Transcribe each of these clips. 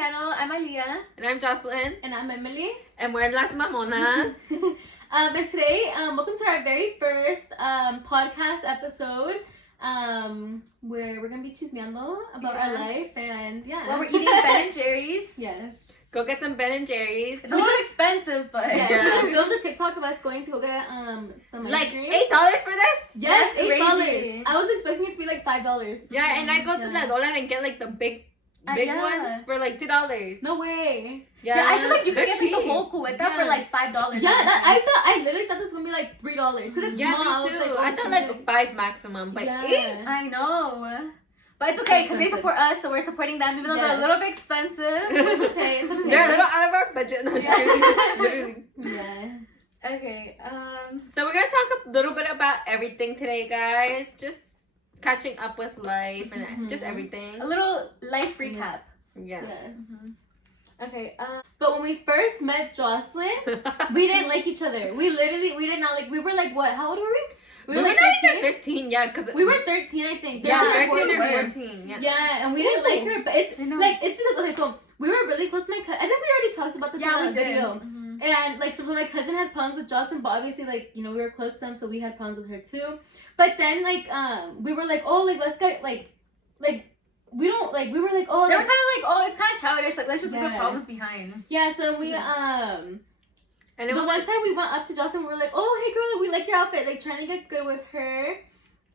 channel. I'm Aliyah. And I'm Jocelyn. And I'm Emily. And we're Las Mamonas. And today, welcome to our very first podcast episode. Where we're gonna be chismeando about our life and Well, we're eating Ben and Jerry's. Yes. Go get some Ben and Jerry's. It's a little expensive, but yeah. We filmed a TikTok of us going to go get some ice like cream. $8 for this? Yes, That's $8. crazy. I was expecting it to be like $5. Yeah, and I go to La Dollar and get like the big ones for like $2. No way. Yeah, I feel like you could get like, the whole cubeta for like $5. Yeah, I literally thought this was gonna be like $3 because it's small. Me too. I thought like 5 maximum, but 8. I know. But it's okay because they support us, so we're supporting them, even though they're a little bit expensive. It's okay. It's okay. They're a little out of our budget. No, literally. Yeah. Okay. So we're gonna talk a little bit about everything today, guys. Just catching up with life and just everything. A little life recap. Yeah. Yes. Okay. But when we first met Jocelyn, we didn't like each other. We did not like. We were like, what? How old were we? We were not even 15, yeah, because we were 13, I think. 13 or 14, yeah. Yeah, and we didn't like her, but it's because okay, so we were really close to my cousin. I think we already talked about this in the video. Mm-hmm. And like, so my cousin had problems with Jocelyn, but obviously, like, you know, we were close to them, so we had problems with her too. But then, like, we were like, oh, like, let's get like, we don't like. We were like, oh, they like, were kind of like, oh, it's kind of childish. Like, let's just leave the problems behind. Yeah, so we And it was one time we went up to Jocelyn, we were like, oh, hey girl, we like your outfit, like trying to get good with her.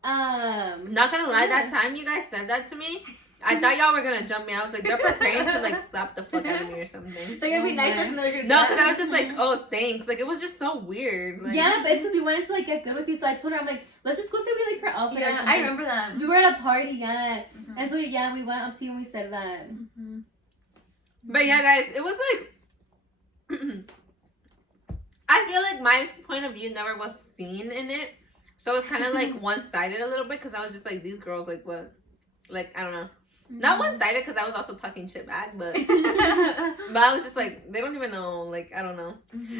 Not gonna lie, that time you guys said that to me, I thought y'all were gonna jump me. I was like, they're preparing to like slap the fuck out of me or something. They're gonna be nicer than they're gonna. No, because I was just like, oh, thanks. Like, it was just so weird. Like, yeah, but it's because we wanted to like get good with you, so I told her, I'm like, let's just go say we like her outfit. Yeah, I remember that. Because we were at a party, and so yeah, we went up to you and we said that. But yeah, guys, it was like. I feel like my point of view never was seen in it. So it's kind of like one-sided a little bit because I was just like, these girls, like, what? Like, I don't know. Not one-sided because I was also talking shit back, but I was just like, they don't even know. Like, I don't know.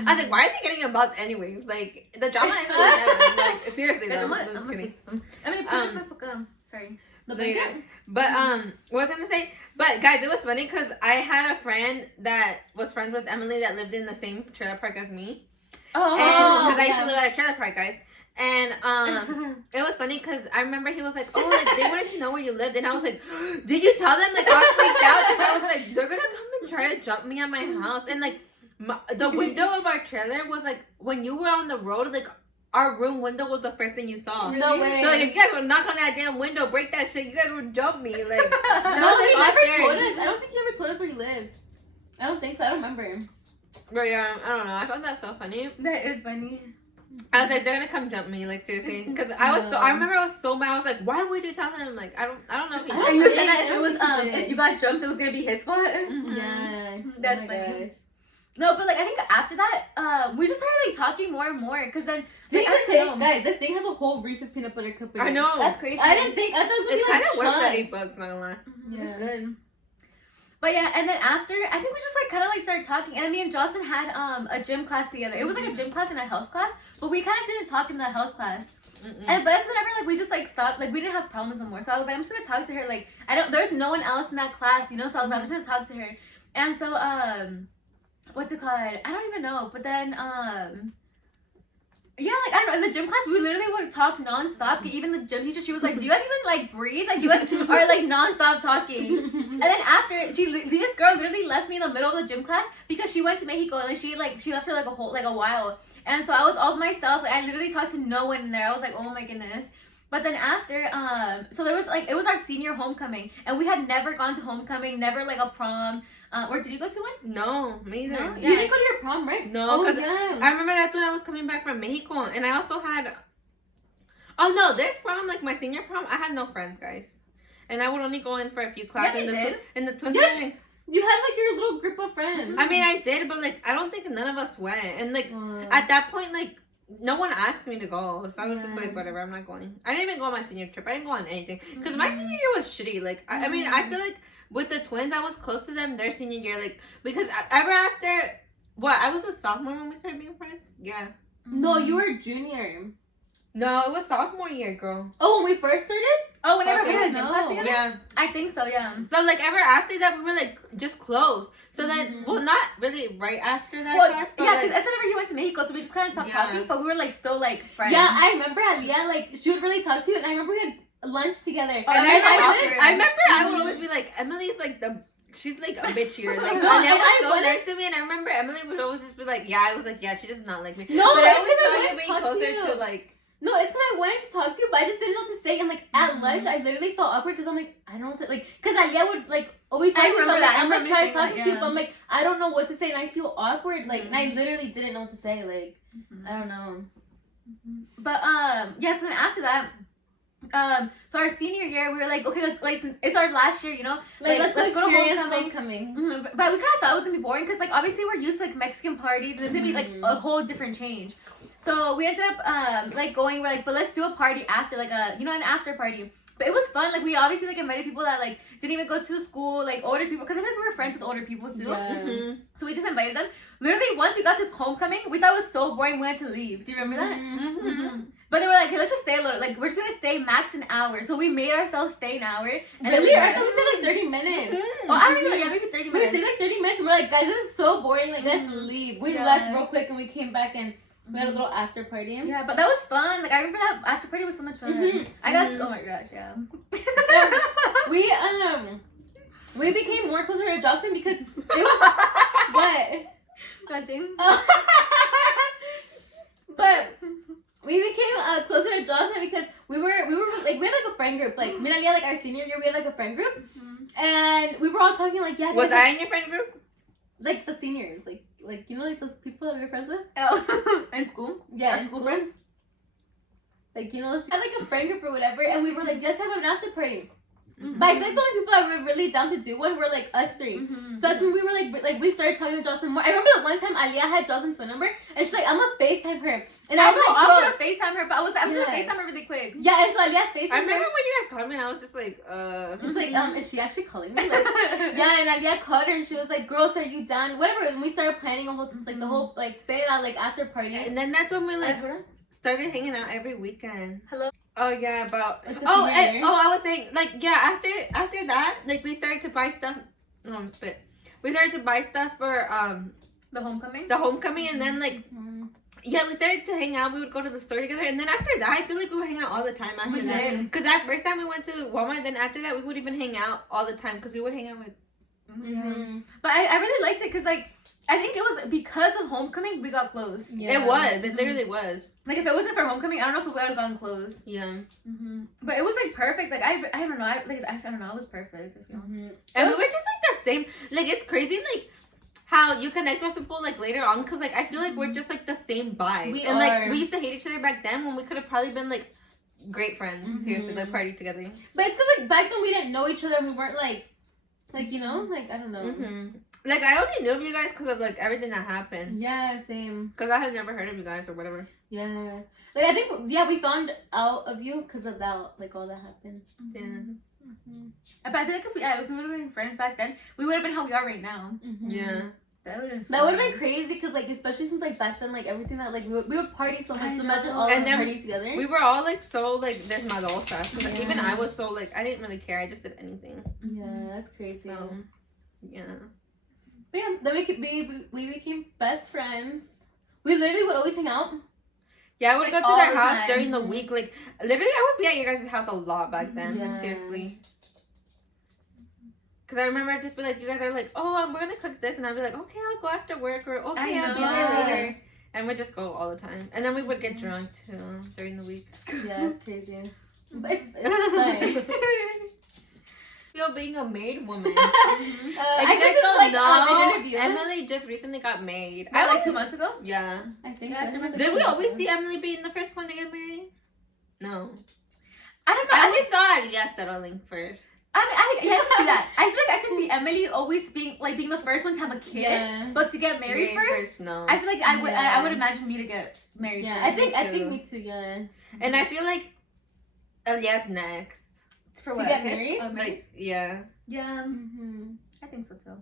I was like, why are they getting involved anyways? Like, the drama is like, seriously, though. I'm kidding. Sorry. But, what was I gonna say? But, guys, it was funny because I had a friend that was friends with Emily that lived in the same trailer park as me. Oh, because I used to live at a trailer park, guys. And it was funny because I remember he was like, oh, like, they wanted to know where you lived. And I was like, did you tell them? Like, I was freaked out because I was like, they're going to come and try to jump me at my house. And, like, the window of our trailer was, like, when you were on the road, like, our room window was the first thing you saw. No way. So, like, if you guys would knock on that damn window, break that shit, you guys would jump me. Like, no, he never told us. I don't think he ever told us where he lived. I don't think so. I don't remember. But yeah, I don't know. I found that so funny. That is funny. I was like, they're gonna come jump me, like, seriously, because I remember I was so mad. I was like, why would you tell them? Like, I don't know. If And you said that if it was if you got jumped, it was gonna be his fault. Yeah, that's funny. Gosh. No, but like I think after that, we just started like talking more and more, because then guys, this thing has a whole Reese's peanut butter cup in it. I know. That's crazy. I thought it was gonna be like it's kind of worth the $8, not gonna lie. Yeah. It's good. But yeah, and then after, I think we just like kind of like started talking, and then me and Jocelyn had a gym class together. It was like a gym class and a health class, but we kind of didn't talk in the health class. And but that's whenever like we just like stopped, like we didn't have problems anymore. So I was like, I'm just gonna talk to her. Like there's no one else in that class, you know. So I was like, I'm just gonna talk to her. And so what's it called? I don't even know. But then yeah, like, I don't know, in the gym class, we literally would talk nonstop. Even the gym teacher, she was like, do you guys even, like, breathe? Like, you guys are, like, nonstop talking. And then after, this girl literally left me in the middle of the gym class because she went to Mexico, and, like, she left for, like, a while. And so I was all by myself. Like, I literally talked to no one in there. I was like, oh, my goodness. But then after, so there was, like, it was our senior homecoming. And we had never gone to homecoming, never, like, a prom. Or did you go to one? No, me either. No? Yeah. You didn't go to your prom, right? No, because I remember that's when I was coming back from Mexico. And I also had... Oh, no, this prom, like my senior prom, I had no friends, guys. And I would only go in for a few classes. Yes, in the twin You had like your little group of friends. I mean, I did, but like I don't think none of us went. And like at that point, like no one asked me to go, so I was just like, whatever, I'm not going. I didn't even go on my senior trip. I didn't go on anything because my senior year was shitty. Like I mean, I feel like with the twins, I was close to them their senior year, like because ever after I was a sophomore when we started being friends. Yeah. No, you were junior. No, it was sophomore year, girl. Oh, when we first started? Oh, whenever we Okay, had a gym class no. together? Yeah. I think so, yeah. So like ever after that, we were like just close. So then, Mhm. well, not really right after that Well, class, but yeah, like, because that's whenever you went to Mexico, so we just kind of stopped Yeah. talking, but we were like still like friends. Yeah, I remember Aliyah, like, she would really talk to you, and I remember we had lunch together. Oh, and that's then awkward. I remember I would Mhm. always be like, Emily's like she's like a bitchier. Like, No, Aliyah and was I so wanted- nice to me, and I remember Emily would always just be like, yeah, I was like, yeah, she does not like me. No, but but I it's always 'cause I saw wanted you to being talk to closer you. to like. No, it's because I wanted to talk to you, but I just didn't know what to say. And like at Mhm. lunch, I literally felt awkward because I'm like, I don't know what to like. Because Aliyah would like always I talk to me, so remember I'm that. like, I I'm gonna remember try saying that, talking to you, yeah. but I'm like, I don't know what to say, and I feel awkward. Like, and I Mhm. literally didn't know what to say. Like, I don't know. But yeah, so then after that, so our senior year, we were like, okay, let's like since it's our last year, you know, Like, let's go experience homecoming. homecoming. Mhm, but we kind of thought it was gonna be boring because like obviously we're used to like Mexican parties and it's gonna be like a whole different change. So we ended up like going. We're like, but let's do a party after, like a an after party. But it was fun. Like we obviously like invited people that like didn't even go to school, like older people, because I think we were friends with older people too. Yeah. Mhm. So we just invited them. Literally, once we got to homecoming, we thought it was so boring. We had to leave. Do you remember that? Mhm. Mhm. But they were like, hey, let's just stay a little. Like we're just gonna stay max an hour. So we made ourselves stay an hour. And then Really? we I left. thought we said like 30 minutes. Mhm. Oh, I don't even know. Yeah, maybe 30 We minutes. stayed like 30 minutes and we're like, guys, this is so boring. Like, let's Mhm. leave. We Yeah. left real quick and we came back and we had a little after party. Yeah, but that was fun. Like I remember that after party was so much fun. Mhm. I guess. Mhm. Oh my gosh, yeah. We became more closer to Jocelyn because it was what? Nothing. But we became closer to Jocelyn because we were like we had like a friend group. Like me and Aliyah, like our senior year, we had like a friend group, and we were all talking like, yeah. Was guys, I in your friend group? like the seniors, like like those people that we were friends with? Oh, in school. Yeah, Our in school school. friends? Like those had like a friend group or whatever, and we were like, let's have an after party. Mhm. But I feel like the only people that were really down to do one were like us three. Mhm. So that's when we were like we started talking to Jocelyn more. I remember the one time Aliyah had Jocelyn's phone number, and she's like, I'm gonna FaceTime her, and I was like, I'm bro. gonna FaceTime her, but I was gonna Yeah. FaceTime her really quick. Yeah, and so Aliyah FaceTime I her. remember when you guys called me, and I was just like, She's like, is she actually calling me? Like, yeah, and Aliyah called her, and she was like, girls, are you done? Whatever. And we started planning a whole like the whole like peda like after party. And then that's when we like Like, started hanging out every weekend. Hello? Oh yeah, about Like the oh senior year? I was saying like yeah after that like we started to buy stuff. No, I'm spit. We started to buy stuff for the homecoming. the homecoming, and then like Mhm. yeah, we started to hang out. We would go to the store together, and then after that, I feel like we would hang out all the time after We that. did. Because that first time we went to Walmart, then after that we would even hang out all the time because we would hang out with. Mhm. But I really liked it because like I think it was because of homecoming we got close. Yeah. It was. It literally was. Like if it wasn't for homecoming, I don't know if we would have gone close. Yeah. But it was like perfect. Like I don't know. I don't know. It was perfect. I feel. Mhm. And we were just like the same. Like it's crazy. Like how you connect with people like later on because like I feel like we're just like the same vibe. We and are. like we used to hate each other back then when we could have probably been like great friends. Mhm. Seriously, like party together. But it's because like back then we didn't know each other. And we weren't like you know like I don't know. Like I only knew of you guys because of like everything that happened. Yeah, same. Because I had never heard of you guys or whatever. Yeah. Like I think we found out of you because of that like all that happened. Yeah. Mhm. But I feel like if we would have been friends back then, we would have been how we are right now. Mhm. Yeah. That would have That would have been crazy because like especially since like back then like everything that like we would party so much. I So imagine know. all And of us then partying together. We were all like so like desmadrosas. Yeah. Even I was so like I didn't really care. I just did anything. Yeah, that's crazy. So yeah. But yeah, then we became best friends. We literally would always hang out. Yeah, I would Like, go to all their the house time. during the week. Like literally, I would be at your guys' house a lot back then. Yeah. Seriously. Cause I remember I'd just be like, you guys are like, oh, we're gonna cook this, and I'd be like, okay, I'll go after work, or okay, I'll be there know. later, and we'd just go all the time, and then we would get drunk too during the week. Yeah, it's crazy. But it's fine. Feel being a married woman. I If you think guys it's don't like know, an interview. Emily just recently got married. I like 2 months ago. Yeah. I think Yeah, so. Did we always see Emily being the first one to get married? No. I don't know. I always saw Aliyah settling first. I can see that. I feel like I could see Emily always being the first one to have a kid, Yeah. but to get married first. No. I feel like I would Yeah. I would imagine me to get married. Yeah, first. I think me too. Yeah. And I feel like Aliyah's next. For To what? get Okay. married? Oh, married? Like, yeah. Yeah, Mm-hmm. I think so too.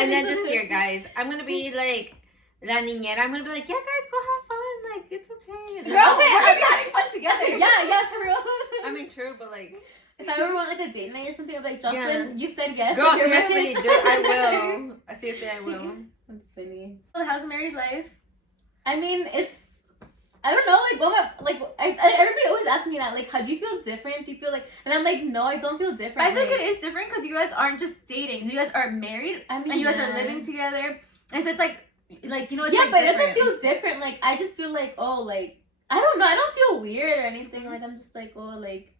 And then just here, guys, I'm gonna be like La Niñera. I'm gonna be like, yeah, guys, go have fun. Like, it's okay. Girl, we're having fun together. Yeah, for real. I mean, true, but like, If I ever want like a date night or something, I'm like, Jocelyn, Yeah. you said yes. girl, so you're my seriously, kids. dude, I will. Seriously, I will. That's funny. How's married life? I mean, it's. I don't know, like, everybody always asks me that, like, how do you feel different? Do you feel like, and I'm like, no, I don't feel different. I feel like it is different because you guys aren't just dating. You guys are married, I mean, and you guys are yeah. living together, and so it's like you know, it's yeah, like but it different. doesn't feel different. Like, I just feel like, oh, like, I don't know, I don't feel weird or anything. Like, I'm just like, oh, like,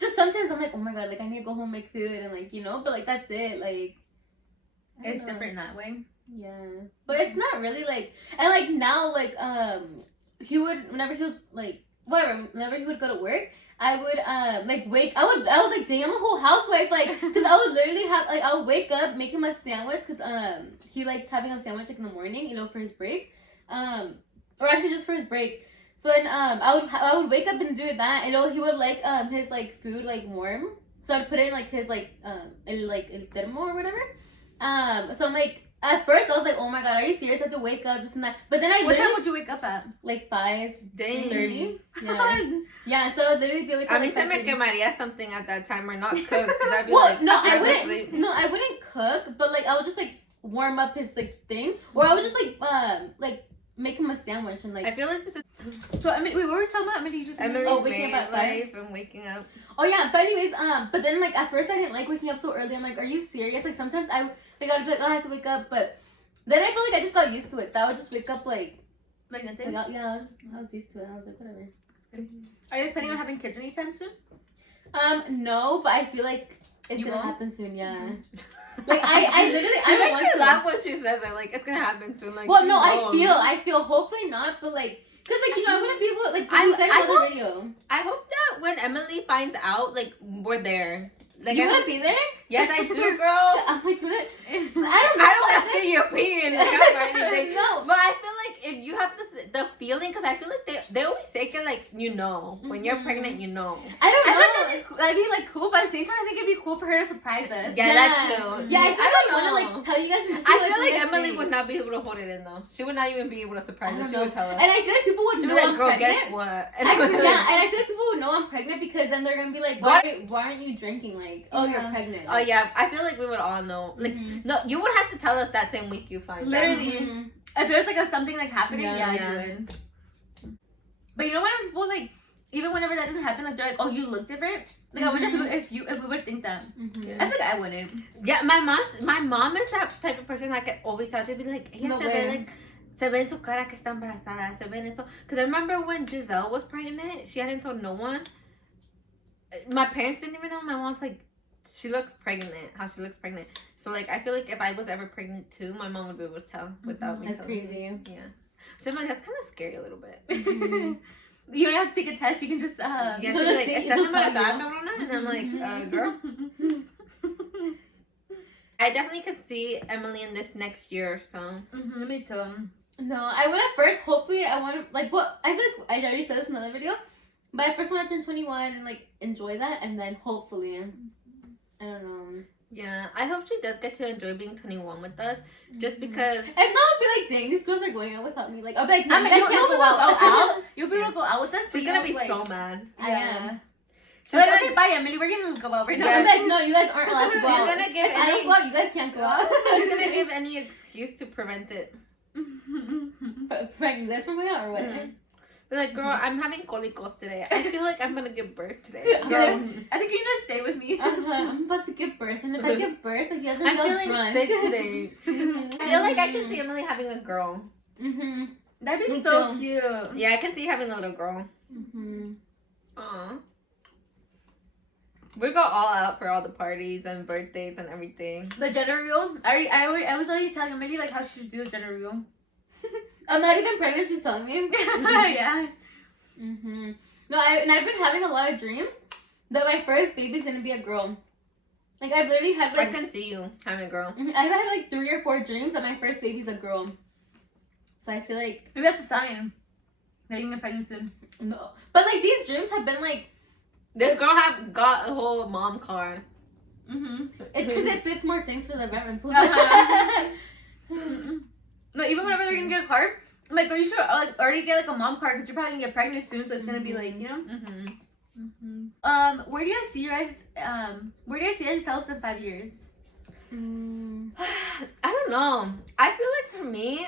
just sometimes I'm like, oh my god, like, I need to go home, make food, and like, you know, but like, that's it. Like, I don't It's know. different that way. Yeah, but it's not really like, and like now, like he would, whenever he was like whatever, whenever he would go to work, I would like I was like, dang, I'm a whole housewife, like, because I would literally have like, I would wake up, make him a sandwich, because he liked having a sandwich like in the morning, you know, for his break, or actually just for his break. So then I would wake up and do that, and you know, he would like his like food like warm, so I'd put it in like his like el termo or whatever. So I'm like, at first I was like, oh my god, are you serious? I have to wake up, this and that. But then I What time literally would you wake up at? like 5:30. Dang. Yeah. Yeah, so I'd literally be like, A mí like se me 5:30. quemaría something at that time or not cook. 'Cause I'd be Well, like, no, I'd I go wouldn't. sleep. No, I wouldn't cook, but like I would just like warm up his like things, or I would just like make him a sandwich and I like. feel like this is So I mean, wait, what were we talking about? Emily, you just Emily's waking up at life and waking up. Oh yeah, but anyways, but then like at first I didn't like waking up so early. I'm like, are you serious? Like sometimes I'd be like, oh, I have to wake up, but then I feel like I just got used to it. That I would just wake up like nothing. yeah, I was used to it. I was like, whatever. Are you guys planning on having kids anytime soon? No, but I feel like it's You gonna won't? happen soon. Yeah. Like I literally I don't want makes to. me laugh when she says it. Like, it's gonna happen soon. Like, Well, no, she knows. I feel hopefully not, but like, cause like, you know, I wouldn't be able to, like, I- you said I in another hope- video. I hope that when Emily finds out, like, we're there. Like, You I wanna hope- be there? Yes, I do, girl. I'm like, what? I don't know. I don't want to see you peeing or anything. No. But I feel like if you have the feeling, because I feel like they always say it like, you know, when you're Mhm. pregnant, you know. I don't I know. feel like that'd be like cool, but at the same time, I think it'd be cool for her to surprise us. Yeah, that too. Yeah, I I don't don't want to know. like tell you guys. And just I see, feel what like you guys Emily think. would not be able to hold it in though. She would not even be able to surprise I us. don't She know. would tell us. And I feel like people would She'd be know like, I'm girl, pregnant. guess what? Yeah, and I feel like people would know I'm pregnant because then they're gonna be like, why aren't you drinking? Like, oh, you're Yeah. pregnant. Oh yeah, I feel like we would all know. Like, Mhm. no, you would have to tell us that same week you find out. Literally. Mhm. If there's like something like happening, Yeah. yeah, you would. But you know what? People like even whenever that doesn't happen, like they're like, "Oh, you look different." Like I wonder if we would think that. Mhm. I think I wouldn't. Yeah, my mom is that type of person that can always tell. She'd be like, ella No se ve way. like, se ve en su cara que está embarazada, se ve en eso. Because I remember when Giselle was pregnant, she hadn't told no one. My parents didn't even know. My mom's like, she looks pregnant, how she looks pregnant. So like, I feel like if I was ever pregnant too, my mom would be able to tell without me That's telling. crazy. Yeah. So I'm like, that's kind of scary a little bit. Mhm. You don't have to take a test. You can just Yeah, She'll she's just like, see- ¿estás she'll tell embarazada, you. cabrona? And I'm like, girl. I definitely could see Emily in this next year or so. Me too. No, I would at first. Hopefully, I want to like. Well, I feel like I already said this in another video, but I first want to turn 21 and like enjoy that, and then hopefully, I don't know. Yeah, I hope she does get to enjoy being 21 with us. Just Mhm. because, And now I'll be like, dang, these girls are going out without me. Like, I'll be like, no, I you mean, guys you'll can't be go able to out. go out. You'll be able to go out with us. she's but gonna you be won't, so like, mad. I am. She's Like, gonna, okay, bye, Emily. We're gonna go out right now. Yeah. I'm like, no, you guys aren't allowed to go She's out. gonna give If I don't any- go out, you guys can't go out. she's gonna give any excuse to prevent it. Frank, you guys from going out or what? Mhm. Be like, girl, I'm having colicos today. I feel like I'm gonna give birth today. I'm Girl, I think you're gonna stay with me. I'm about to give birth, and if I give birth, like, you guys are I'm gonna be all feeling drunk. sick today. I feel like I can see Emily having a girl. Mm-hmm. That'd be Me so too. cute. Yeah, I can see you having a little girl. Mm-hmm. Aw. We go all out for all the parties and birthdays and everything. The gender reveal. I was already telling Emily like how she should do the gender reveal. I'm not even pregnant. She's telling me. Yeah. Mm-hmm. No, I've been having a lot of dreams that my first baby's gonna be a girl. Like I've literally had I like can see you having a girl. I've had like 3 or 4 dreams that my first baby's a girl. So I feel like Maybe that's a sign that you're gonna get pregnant soon. no, but like these dreams have been like This girl have got a whole mom car. Mm-hmm. it's because it fits more things for the rentals. Uh-huh. No, even whenever they're gonna get a car, I'm like, oh, you should like already get like a mom card because you're probably gonna get pregnant soon, so it's gonna be like, you know. Where do you guys see your guys? Where do you guys see yourselves in 5 years? I don't know. I feel like for me,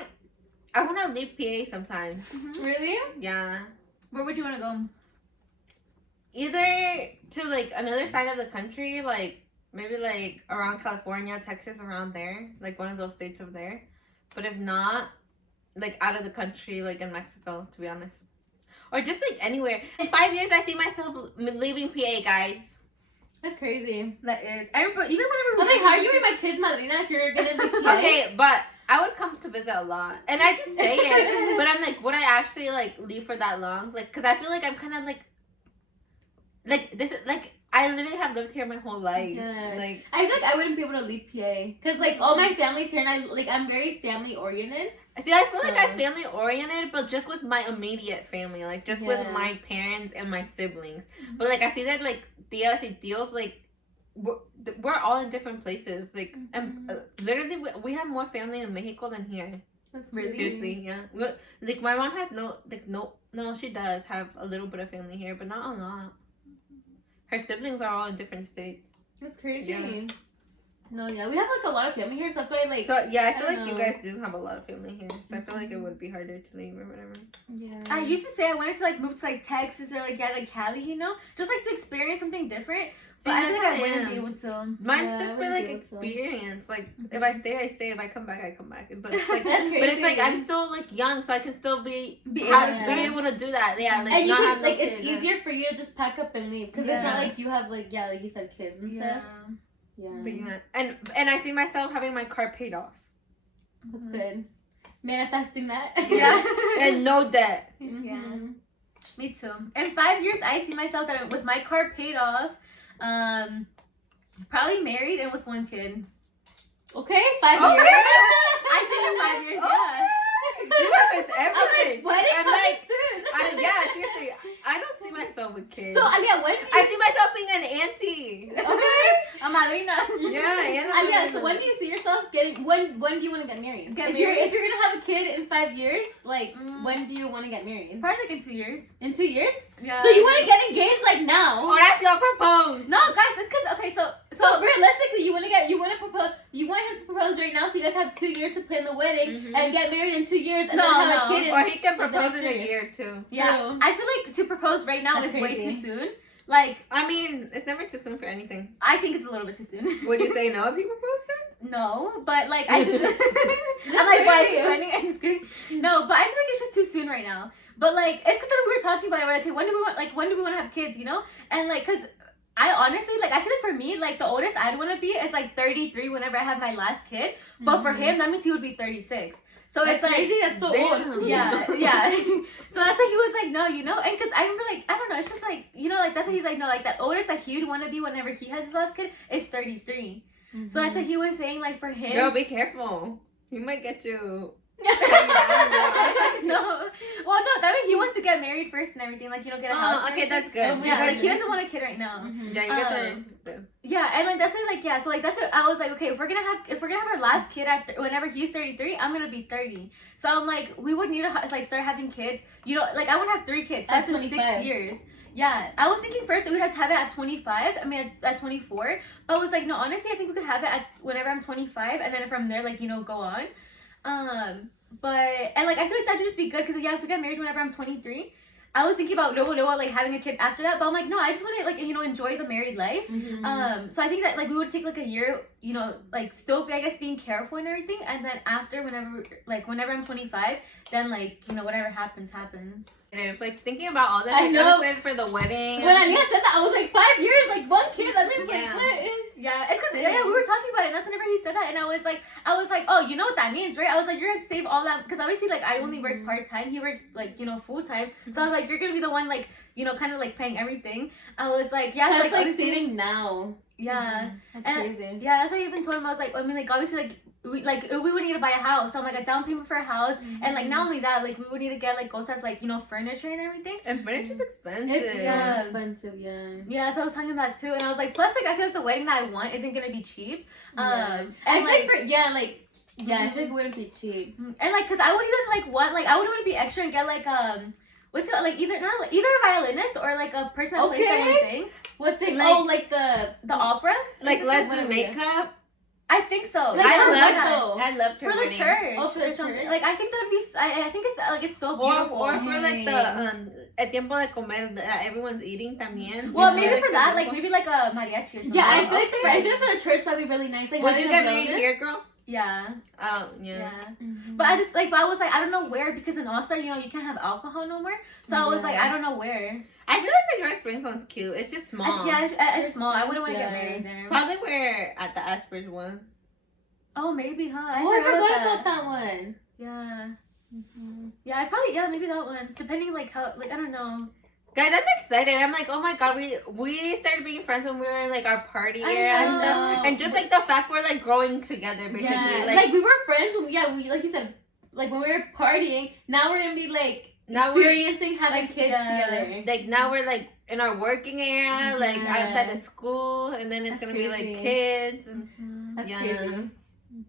I want to leave PA sometimes. Really? Yeah. Where would you want to go? Either to like another side of the country, like maybe like around California, Texas, around there, like one of those states over there. But if not, like out of the country, like in Mexico, to be honest. Or just like anywhere. In 5 years, I see myself leaving PA, guys. That's crazy. That is. I remember even whenever. I'm like, how are you with my kids, madrina, if you're gonna be PA? Okay, but I would come to visit a lot, and I just say it. But I'm like, would I actually like leave for that long? Like, cause I feel like I'm kind of like this is like I literally have lived here my whole life. Yeah. Like, I feel like I wouldn't be able to leave PA because like all my family's here, and I'm very family oriented. see, I feel like I'm family oriented, but just with my immediate family, like just with Yeah. my parents and my siblings. But like I see that like tias y tios, like we're all in different places. Like, and literally we have more family in Mexico than here. That's Really? Seriously, yeah. Like my mom has no, she does have a little bit of family here, but not a lot. Her siblings are all in different states. That's crazy. Yeah. No, yeah, we have like a lot of family here, so that's why like. So yeah, I feel I like don't you know. guys do have a lot of family here. So I feel like it would be harder to leave or whatever. Yeah. I used to say I wanted to like move to like Texas or like Cali, you know, just like to experience something different. But I feel like I wouldn't be able to. Mine's Yeah, I just for wouldn't like be able to. experience. Like if I stay, I stay. If I come back, I come back. But it's like, That's but it's like crazy. I'm still like young, so I can still be Be able to do that. Yeah, like And you not can have no like it's kids. easier for you to just pack up and leave because it's not Yeah. like you have like like you said kids and Yeah. stuff. Yeah. But yeah, and I see myself having my car paid off That's good. Manifesting that. Yeah. and no debt. Yeah. Me too. In 5 years, I see myself that with my car paid off, probably married and with 1 kid. Okay, 5 Okay. years. I think in 5 years, yeah. You have with everything. I'm like, wedding I'm coming like, soon. yeah, seriously, I don't see myself with kids. So Alia, when do you I see myself being an auntie. okay? A madrina. Yeah. Alia, so when do you see yourself getting? When do you want to get married? Get if married? you're gonna have a kid in 5 years, like when do you want to get married? Probably like in 2 years. In 2 years? Yeah. So you want to get engaged like now? Oh, that's your propose. No, guys, it's because, okay, so So realistically, you want to propose. You want him to propose right now, so you guys have 2 years to plan the wedding and get married in 2 years, and No, then have no. a kid. Or he can Like the propose next in a year. year too. yeah, True. I feel like to propose right now That's is way crazy. too soon. Like, I mean, it's never too soon for anything. I think it's a little bit too soon. Would you say no if he proposed it? No, but like I'm like, why is he running? I'm just kidding. No, but I feel like it's just too soon right now. But like, it's because we were talking about it. We're like, okay, when do we want to have kids? You know, and like, cause I honestly like, I feel like for me, like the oldest I'd want to be is like 33 whenever I have my last kid. But for him, that means he would be 36. So That's it's like, crazy. That's so Damn. old. yeah. So that's why he was like, no, you know, and because I remember like, I don't know, it's just like, you know, like that's why he's like, no, like the oldest that he would want to be whenever he has his last kid is 33. So that's what he was saying, like for him. Girl, be careful. He might get you. No, well, no, that means he wants to get married first and everything, like, you know, get a house. and Okay, that's everything. good. Yeah, Because like he doesn't want a kid right now. yeah, you get to. Yeah, and like that's what, like, yeah, so like that's what I was like, okay, if we're gonna have our last kid at whenever he's 33, I'm gonna be 30. So I'm like, we would need to like start having kids. You know, like I would have 3 kids. So At that's in 6 25. years. Yeah, I was thinking first that we'd have to have it at 25. I mean, at 24. But I was like, no, honestly, I think we could have it at whenever I'm 25, and then from there, like, you know, go on. But and like I feel like that would just be good because yeah, if we get married whenever I'm 23, I was thinking about luego like having a kid after that. But I'm like, no, I just want to like, you know, enjoy the married life. So I think that like we would take like a year, you know, like still I guess being careful and everything, and then after whenever I'm 25, then like, you know, whatever happens. And it's like thinking about all this. I Like, know. I'm excited for the wedding. When Alia said that, I was like, 5 years, like 1 kid. That means Yeah. like what? Yeah, it's because yeah, we were talking about it, and that's whenever he said that, and I was like, oh, you know what that means, right? I was like, you're gonna save all that because obviously like I only work part time, he works like, you know, full time, so I was like, you're gonna be the one like, you know, kind of like paying everything. I was like, yeah, So so, it's like obviously- saving now. yeah. That's And- crazy. Yeah, that's why I even told him. I was like, I mean, like obviously, like we would need to buy a house. So I'm like a down payment for a house, and like not only that, like we would need to get like cosas like, you know, furniture and everything. And furniture's expensive. It's Yeah. so expensive, yeah. Yeah, so I was talking about that too, and I was like, plus like I feel like the wedding that I want isn't gonna be cheap. Yeah. And I like, think like Yeah, I think it wouldn't be cheap. And like, cause I would even like want like I would want to be extra and get like what's it like either not like, either a violinist or like a person that plays that one thing. What thing? Like- Oh, like the Opera. Like let's do whatever. makeup. I think so. Like, I for loved what, though? I loved her for the wedding. church. Oh, for or the something. church? Like I think that would be. I think it's like it's so Or beautiful. for like the el tiempo de comer that everyone's eating también. Well, You know, maybe like for the that, grupo. like maybe like a mariachi or something. Yeah, I feel like Okay. I feel for the church that'd be really nice. Like, Would having you a get married bonus. here, girl? Yeah. Oh, yeah. Yeah. Mhm. But I just like, but I was like, I don't know where because in All Star, you know, you can't have alcohol no more. So I was like, I don't know where. I feel like the York Springs one's cute. It's just small. Yeah, it's small. I wouldn't want to Yeah. get married there. Probably where at the Aspers one. Oh, maybe, huh? Oh, I forgot about that one. Yeah. Yeah, I probably maybe that one. Depending like how like I don't know. Guys, I'm excited. I'm like, oh my god, we started being friends when we were in like our party I era and know. stuff. And just like the fact we're like growing together basically. Yeah, Like, like we were friends when we like you said, like when we were partying. Now we're gonna be like now we're experiencing having kids together. like now we're like in our working era, like Yeah. outside of school, and then it's That's gonna be crazy. like kids and That's yeah. crazy.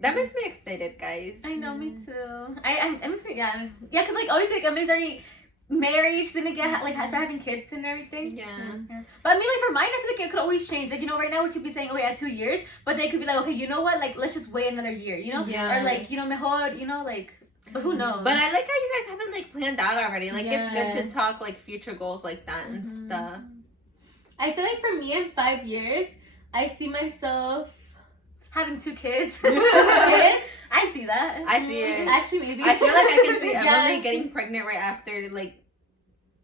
That makes me excited, guys. I know, me too. I'm excited. Yeah, because like always like Emily's already married. She's gonna get like start having kids and everything. Yeah. But I mean, like for mine, I feel like it could always change. Like you know, right now we could be saying, oh yeah, 2 years, but they could be like, okay, you know what? Like let's just wait another year. You know, Yeah. or like you know, mejor. You know, like. But who knows? But I like how you guys have it like planned out already. Like Yeah. it's good to talk like future goals like that and Mhm. stuff. I feel like for me in 5 years, I see myself having 2 kids. kids. I see that. I see it. Actually, maybe. I feel like I can see Yeah. Emily getting pregnant right after like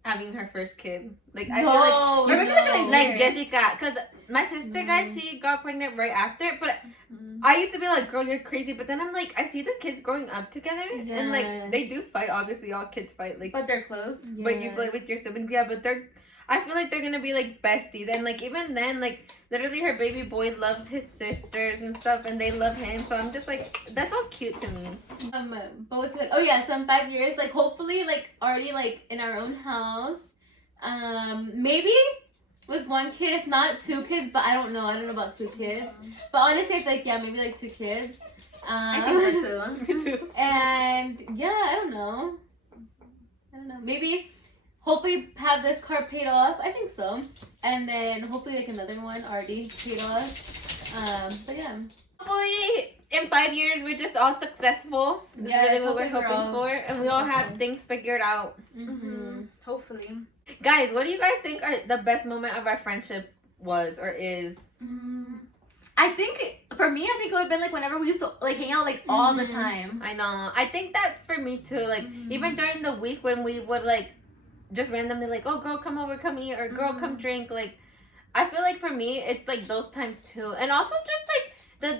having her first kid. Like I No, feel like We're gonna get no. like like Jessica, cause my sister guys she got pregnant right after, but Mhm. I used to be like, girl, you're crazy. But then I'm like, I see the kids growing up together, and Yeah. like they do fight. Obviously, all kids fight. Like, But they're close. but you play with your siblings, yeah. But I feel like they're gonna be like besties, and like even then, like literally her baby boy loves his sisters and stuff, and they love him. So I'm just like, that's all cute to me. But what's good? Oh yeah, so in 5 years, like hopefully, like already like in our own house. Maybe with 1 kid, if not 2 kids. But I don't know. I don't know about 2 kids. But honestly, I feel like maybe like 2 kids. I think so too. Me too. And yeah, I don't know. Maybe hopefully have this car paid off. I think so. And then hopefully like another one already paid off. But yeah. Hopefully, in 5 years, we're just all successful. That's Yes, really what we're hopefully hoping we're for, and we all have things figured out. Mm-hmm. Hopefully. Guys, what do you guys think are the best moment of our friendship was or is? I think for me, I think it would have been like whenever we used to like hang out like all the Mhm. time. I know. I think that's for me too. Like Mhm. even during the week when we would like just randomly like, oh girl, come over, come eat, or girl, come Mhm. drink. Like I feel like for me, it's like those times too, and also just like the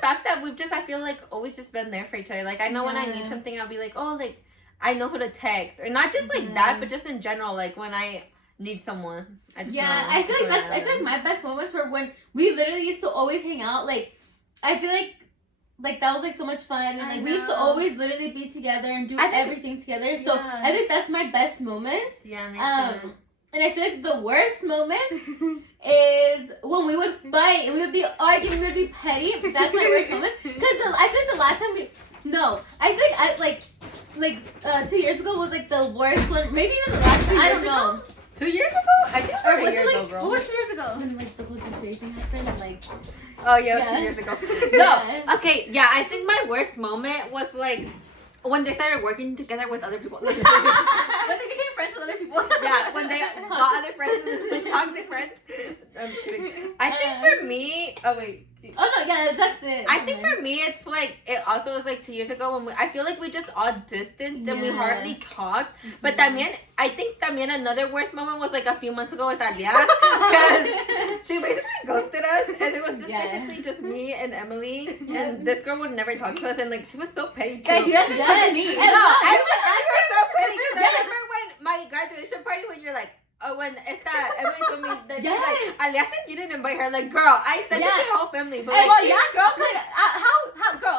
fact that we've just I feel like always just been there for each other. Like I know when I need Yeah. something, I'll be like, oh like I know who to text, or not just like Yeah. that, but just in general, like when I need someone, I just Yeah, know I feel like who I feel like my best moments were when we literally used to always hang out. Like, I feel like that was like so much fun, and I like we used to know. always literally be together and do I think- everything together. So Yeah. I think that's my best moments. Yeah, me too. And I feel like the worst moment is when we would fight and we would be arguing, we would be petty. That's my worst moment. Because I feel like the last time I think 2 years ago was like the worst one. Maybe even the last time. I don't know. 2 years ago? I think it Or was 2 was it, years like, ago, girl. What was 2 years ago? When like the whole conspiracy happened and like Oh yeah, it was Yeah. 2 years ago. Yeah. No, okay, yeah. I think my worst moment was like when they started working together with other people. When they became friends with other people. Yeah, when they got other friends, toxic friends. I'm just kidding. I think for me, oh wait. oh no, yeah, that's it. I think for me, it's like it also was like 2 years ago when I feel like we just all distanced and we Yeah. hardly talked. But también, I think también another worst moment was like a few months ago with Alia because she basically ghosted us and it was just Yeah. basically just me and Emily and this girl would never talk to us and like she was so petty too. Guys, he doesn't Yes. talk to me. No, I was so petty because I remember when my graduation party when you're like, oh, when Emily told me that she's like, Yes. Alia said you didn't invite her. Like, girl, I sent it Yeah. to your whole family. But Well, like, she, yeah, girl. Cause,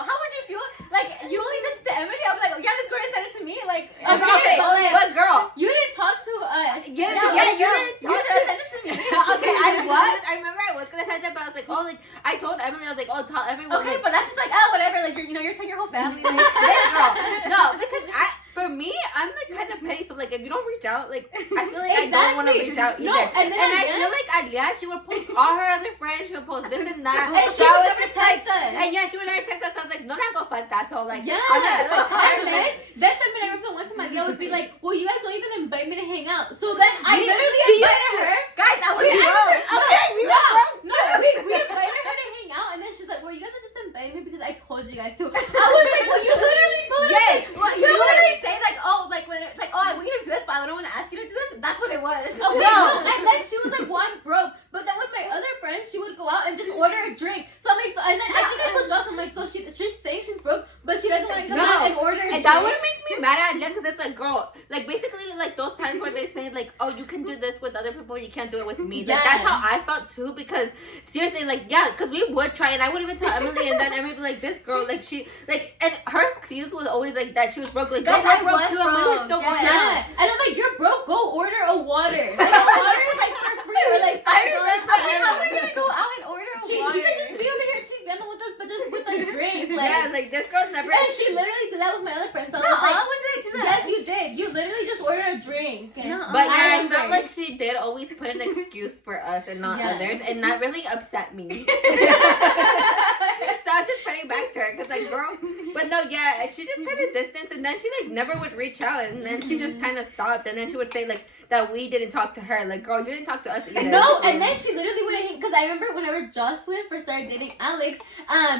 how would you feel? Like you only sent it to Emily. I'd be like, yeah, this girl didn't send it to me. Like, okay, but but girl, you didn't talk to us. yeah, Yeah, you girl, didn't you talk should have sent it to me. okay, I remember I was gonna send it, but I was like, oh, like I told Emily, I was like, oh, tell everyone. Okay, like, but that's just like, oh, whatever. Like, you're taking your whole family. Like, This girl. No, because for me, I'm like kind of petty. So like, if you don't reach out, like, I feel like I don't want to reach out either. No, and I feel like Alia, she would post all her other friends. She would post this and that. And she would never text us. And yeah, she would never text us. I was like, no, not go fantaso. Like, Yeah. And then I remember one time Alia would be like, well, you guys don't even invite me to hang out. So then I literally invited her. guys, I was broke. Okay, we were broke. No, we invited her to hang out, and then she's like, well, you guys are just inviting me because I told you guys to. I was like, well, you literally told us. Yes. Well, you know what they say? Like, oh, like when it's like, oh, I want you to do this, but I don't want to ask you to do this. That's what it was. Okay, no. And then she was like, well, I'm broke. But then with my other friends, she would go out and just order a drink. So I'm like, and then I think I told Jocelyn, like, so she's saying she's broke, but she doesn't want to come out and order a drink. And that would make me mad at Alia because it's like, girl, like basically like those times where they say like, oh, you can do this with other people, you can't do it with me. Like that's how I felt too, because seriously, like, yeah, because we would try, and I would even tell Emily, and then Emily would be like, this girl, like, she, like, and her excuse was always like that she was broke. Like, Guys, girl, I we're broke was too, and we were broke. still going Yeah. out. And I'm like, you're broke, go order a water. Like, a water is like for free. Or like I $5 remember. for I'm like, how am I everyone. gonna go out and order a You water? can just be over here chismeando with us, but just with a drink. Like, Yeah, like this girl's never. and she literally did that with my other friends. So I No, was like, when did I do that? yes, you did. You literally just ordered a drink. No, But I yeah, I remember. felt like she did always put an excuse for us and not Yeah. others, and that really upset me. So I was just putting back to her because, like, girl. But no, yeah, she just kind of distanced, and then she like never would reach out, and then she just kind of stopped, and then she would say like that we didn't talk to her. Like, girl, you didn't talk to us either. No, and then she literally wouldn't hang, because I remember whenever Jocelyn first started dating Alex,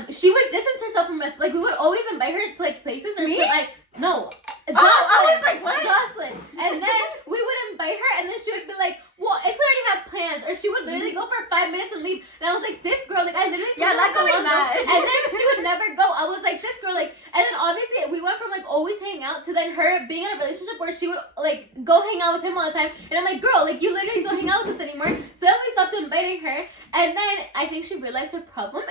she would distance herself from us. Like, we would always invite her to like places or Me? to like no. Oh, I was like, what? Jocelyn. And then we would invite her, and then she would be like, well, I already have plans. Or she would literally go for 5 minutes and leave. And I was like, this girl, like, I literally told Yeah, her that's so what long we ago. met. And then she would never go. I was like, this girl, like, and then obviously we went from like always hanging out to then her being in a relationship where she would like go hang out with him all the time. And I'm like, girl, like, you literally don't hang out with us anymore. So then we stopped inviting her. And then I think she realized her problem.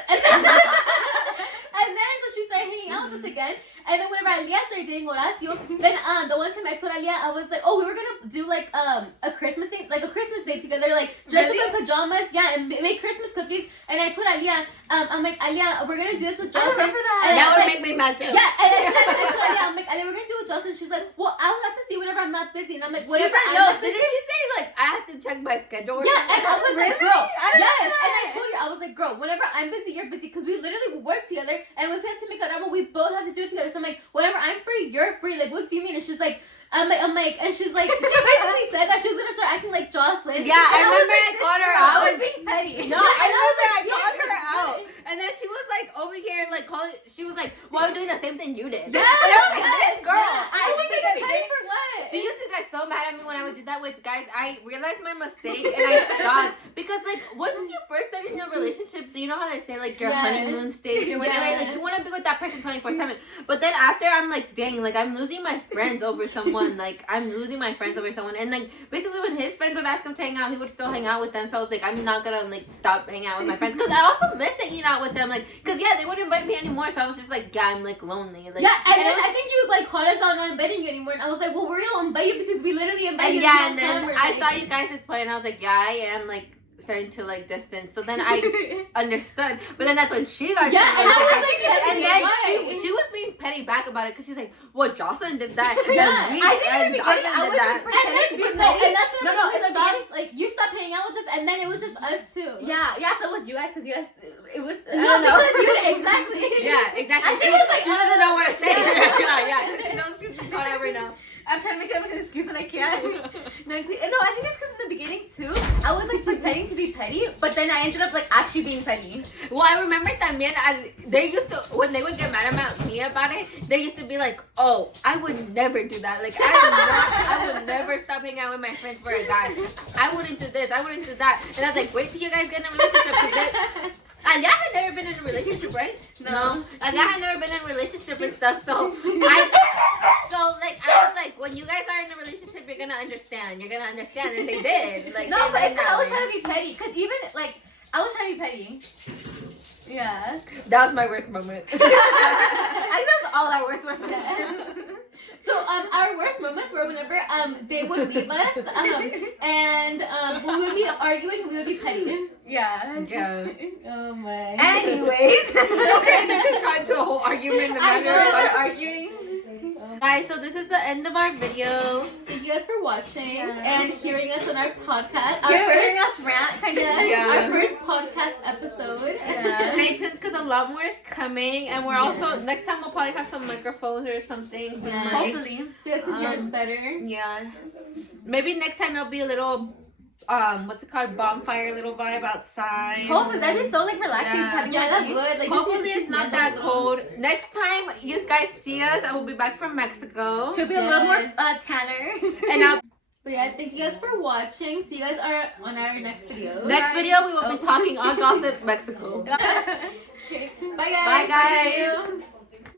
And then so she started hanging out with us again. And then whenever Alia started dating Horacio, then the one time I told Alia, I was like, oh, we were gonna do like a Christmas day, together, like dress up in pajamas, yeah, and make Christmas cookies. And I told Alia, I'm like, Alia, we're gonna do this with I Jocelyn. remember that. And that I was would like, make me mad too. yeah, and I told Alia, I'm like, Alia, we're gonna do it with Jocelyn. She's like, well, I'll have to see whenever I'm not busy. And I'm like, She whenever said, I'm no, not didn't busy. she say like I have to check my schedule? or Yeah, something? and I was like, Really? girl, I don't yes, know and I that. told you, I was like, girl, whenever I'm busy, you're busy, because we literally work together, and with him to make a drama, we both have to do it together. So I'm like, whenever I'm free, you're free. Like, what do you mean? And she's like, I'm like, and she's like, she basically said that she was gonna start acting like Jocelyn. Yeah, I And was remember like, I called her I out. was being petty. No, I remember I called her out. And then she was like over here, like calling. She was like, "Well, I'm doing the same thing you did." Yeah, And I was like, yes, "This girl." yeah. I was like, petty for what? She used to get so mad at me when I would do that. Which, guys, I realized my mistake and I stopped because, like, once you first start in your relationship, you know how they say like your Yeah. honeymoon stage or whatever. Yeah. Like, you want to be with that person 24/7. But then after, I'm like, dang, like I'm losing my friends over someone. Like I'm losing my friends over someone. And like basically, when his friends would ask him to hang out, he would still hang out with them. So I was like, I'm not gonna like stop hanging out with my friends because I also miss hanging out with them. Like, cause yeah, they wouldn't invite me anymore. So I was just like, yeah, I'm like lonely. Like, Yeah, and then I think you like caught us on not inviting you anymore, and I was like, well, we're gonna invite you because we literally invite and you. yeah, and and then I saw you guys this point, and I was like, yeah, I am like starting to like distance. So then I understood, but then that's when she got Yeah, and I was and like, then why? she was being petty back about it because she's like, well, Jocelyn did that. Yeah, and we, I think in and the beginning, Jocelyn I did wasn't that. pretending to be no, petty. and that's when No, we it's stopped. Like, you stopped hanging out with us, and then it was just us two. Yeah, so it was you guys, because you guys, it was, I No, don't know. because you exactly. Yeah, exactly. And she was like, she doesn't know what to say. Yeah. yeah, she knows she's been caught out right now. I'm trying to make it up with an excuse and I can't. No, I think it's because in the beginning too, I was like pretending to be petty, but then I ended up like actually being petty. Well, I remember también, they used to, when they would get mad at me about it, they used to be like, oh, I would never do that. Like, I would never stop hanging out with my friends for a guy. I wouldn't do this, I wouldn't do that. And I was like, wait till you guys get in a relationship. And y'all had never been in a relationship, right? No. And y'all had never been in a relationship and stuff, so I was like, when you guys are in a relationship, you're gonna understand. You're gonna understand, and they did. Like, No, they but it's did because I was that way. trying to be petty. Because even like I was trying to be petty. Yeah. That was my worst moment. I think that's all our worst moments. So our worst moments were whenever they would leave us and we would be arguing, we would be petty. Yeah. Yeah. Oh my. Anyways. Okay, they just got into a whole argument I about know. it. Arguing. Guys, so this is the end of our video. Thank you guys for watching and hearing us on our podcast. You're hearing us rant, kind of. Yeah. Our first podcast episode. Yeah. Stay tuned because a lot more is coming, and we're also next time we'll probably have some microphones or something. Some Yeah. mics. Hopefully. So you guys can hear us better. Yeah. Maybe next time it'll be a little what's it called? Bonfire little vibe outside. Hopefully, that'd be so like relaxing. Yeah. Just having Yeah, like, that's good. Like, Hopefully just it's not that cold. Next time you guys see us, I will be back from Mexico. She'll be a little more Yes. tanner. And I'll But yeah, thank you guys for watching. See you guys are on our next video. next video we will be talking on Gossip Mexico. Bye guys. Bye guys.